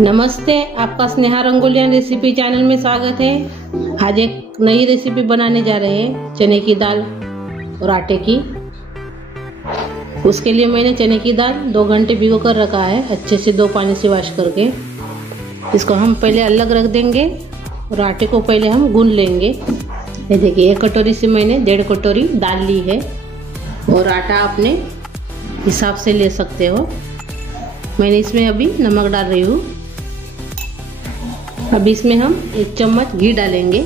नमस्ते, आपका Sneha रंगोलियन recipe channel में स्वागत है। आज एक नई रेसिपी बनाने जा रहे हैं चने की दाल और आटे की। उसके लिए मैंने चने की दाल 2 घंटे भिगो कर रखा है, अच्छे से 2 पानी से वॉश करके। इसको हम पहले अलग रख देंगे और आटे को पहले हम गूंद लेंगे। ये देखिए, 1 कटोरी से मैंने 1.5 कटोरी दाल ली है और आटा अपने हिसाब से ले सकते हो। मैंने इसमें अभी नमक डाल रही हूँ। अब इसमें हम 1 चम्मच घी डालेंगे।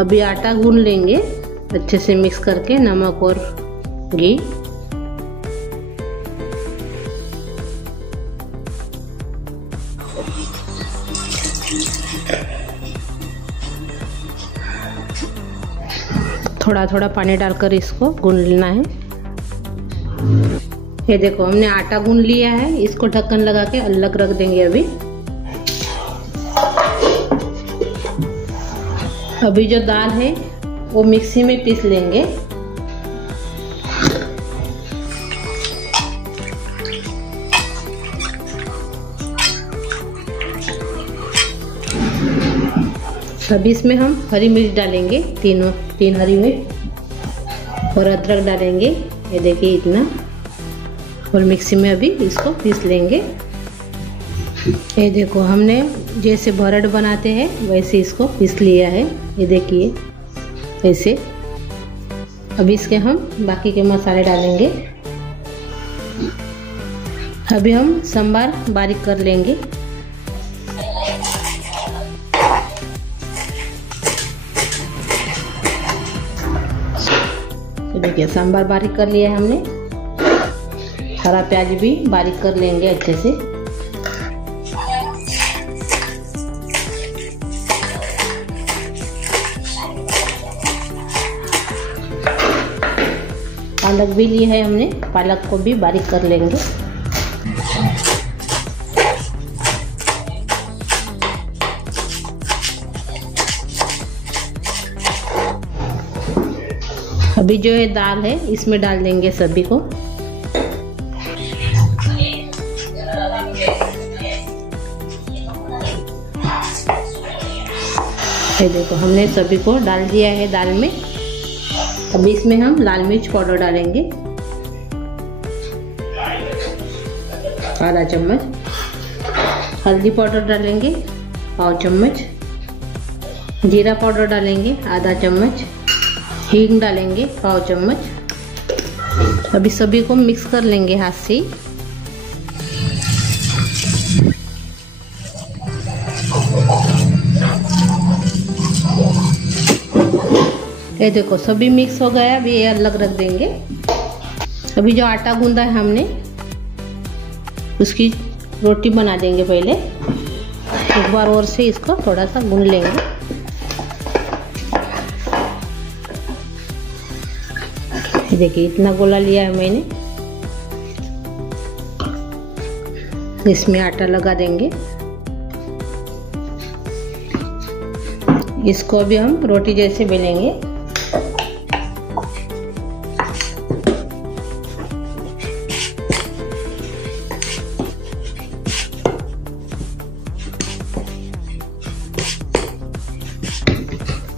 अभी आटा गूंद लेंगे अच्छे से मिक्स करके, नमक और घी। थोड़ा थोड़ा पानी डालकर इसको गूंद लेना है। ये देखो, हमने आटा गूंद लिया है। इसको ढक्कन लगा के अलग रख देंगे। अभी जो दाल है वो मिक्सी में पीस लेंगे। अभी इसमें हम हरी मिर्च डालेंगे, 3 हरी मिर्च, और अदरक डालेंगे। ये देखिए इतना, और मिक्सी में अभी इसको पीस लेंगे। ये देखो, हमने जैसे भरड़ बनाते हैं वैसे इसको पीस लिया है। ये देखिए ऐसे। अभी इसके हम बाकी के मसाले डालेंगे। अभी हम सांभर बारीक कर लेंगे। देखिए, सांभर बारीक कर लिया है हमने। हरा प्याज भी बारीक कर लेंगे अच्छे से। पालक भी लिया है हमने, पालक को भी बारीक कर लेंगे। अभी जो ये दाल है इसमें डाल देंगे सभी को। ये देखो, हमने सभी को डाल दिया है दाल में। अभी इसमें हम लाल मिर्च पाउडर डालेंगे, आधा चम्मच। हल्दी पाउडर डालेंगे, पाव चम्मच। जीरा पाउडर डालेंगे, आधा चम्मच। हींग डालेंगे, पाव चम्मच। अभी सभी को मिक्स कर लेंगे हाथ से। ये देखो, सभी मिक्स हो गया। अभी ये अलग रख देंगे। अभी जो आटा गूंदा है हमने, उसकी रोटी बना देंगे। पहले एक बार और से इसको थोड़ा सा गूंद लेंगे। देखिए, इतना गोला लिया है मैंने। इसमें आटा लगा देंगे। इसको अभी हम रोटी जैसे बेलेंगे।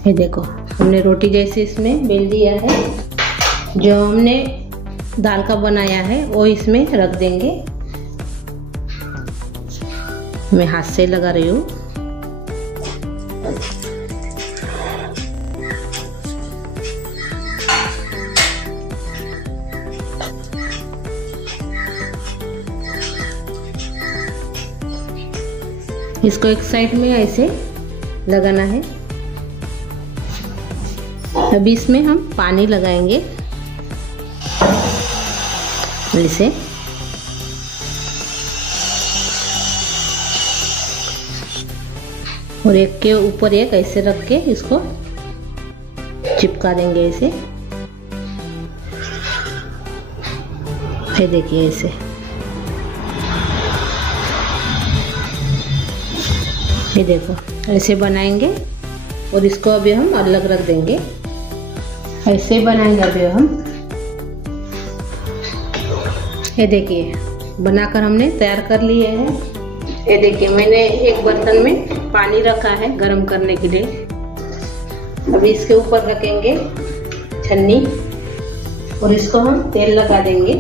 ये देखो, हमने रोटी जैसे इसमें बेल दिया है। जो हमने दाल का बनाया है वो इसमें रख देंगे। मैं हाथ से लगा रही हूँ। इसको एक साइड में ऐसे लगाना है। अभी इसमें हम पानी लगाएंगे इसे। और एक के ऊपर एक ऐसे रख के इसको चिपका देंगे ऐसे। ये देखिए ऐसे। ये देखो, ऐसे बनाएंगे और इसको अभी हम अलग रख देंगे। ऐसे बनाएंगे अभी हम। ये देखिए बनाकर हमने तैयार कर लिए हैं। ये देखिए मैंने एक बर्तन में पानी रखा है गरम करने के लिए। अभी इसके ऊपर रखेंगे छन्नी और इसको हम तेल लगा देंगे।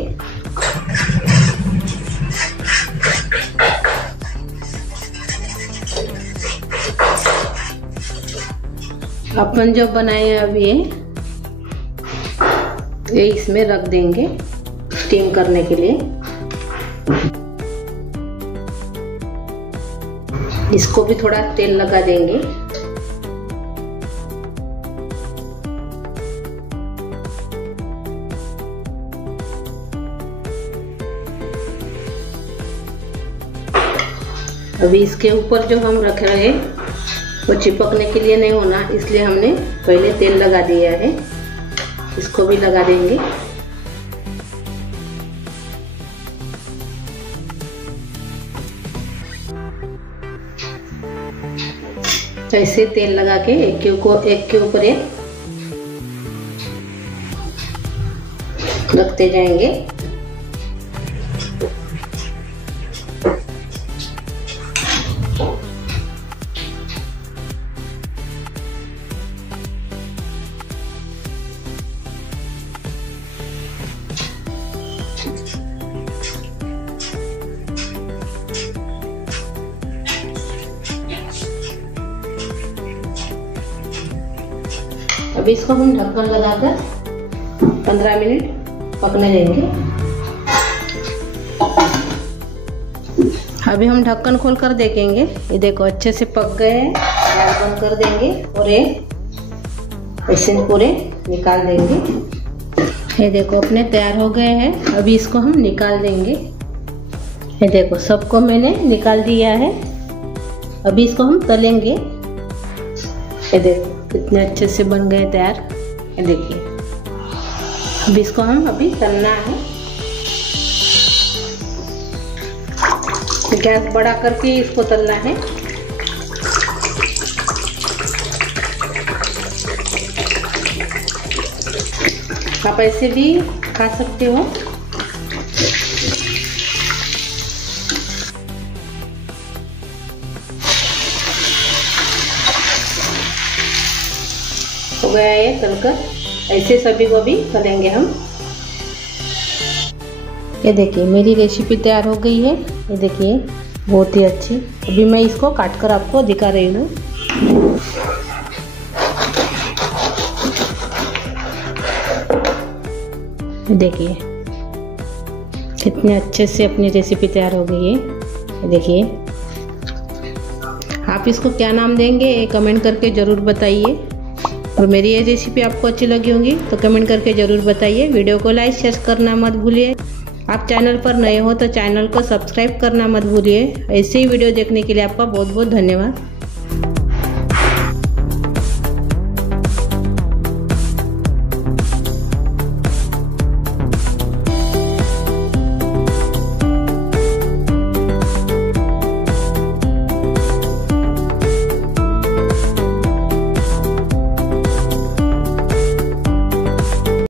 अपन जो बनाए हैं अभी ये इसमें रख देंगे स्टीम करने के लिए। इसको भी थोड़ा तेल लगा देंगे। अभी इसके ऊपर जो हम रख रहे हैं वो चिपकने के लिए नहीं होना, इसलिए हमने पहले तेल लगा दिया है। इसको भी लगा देंगे। ऐसे तेल लगा के एक के ऊपर एक रखते जाएंगे। अभी इसको हम ढक्कन लगाकर 15 मिनट पकने देंगे। अभी हम ढक्कन खोलकर देखेंगे। ये देखो अच्छे से पक गए हैं। गैस बंद कर देंगे और ये ऐसे पूरे निकाल देंगे। ये देखो अपने तैयार हो गए हैं। अभी इसको हम निकाल देंगे। ये देखो सबको मैंने निकाल दिया है। अभी इसको हम तलेंगे। ये देखो कितने अच्छे से बन गए तैयार। ये देखिए अभी इसको हम अभी तलना है। गैस बढ़ा करके इसको तलना है। आप ऐसे भी खा सकते हो। हो गया ये तलकर। ऐसे सभी को भी तलेंगे हम। ये देखिए मेरी रेसिपी तैयार हो गई है। ये देखिए बहुत ही अच्छी। अभी मैं इसको काट कर आपको दिखा रही हूँ। देखिए कितने अच्छे से अपनी रेसिपी तैयार हो गई है। ये देखिए आप इसको क्या नाम देंगे ये कमेंट करके ज़रूर बताइए। और मेरी ये रेसिपी आपको अच्छी लगी होगी तो कमेंट करके ज़रूर बताइए। वीडियो को लाइक शेयर करना मत भूलिए। आप चैनल पर नए हो तो चैनल को सब्सक्राइब करना मत भूलिए। ऐसे ही वीडियो देखने के लिए आपका बहुत बहुत धन्यवाद।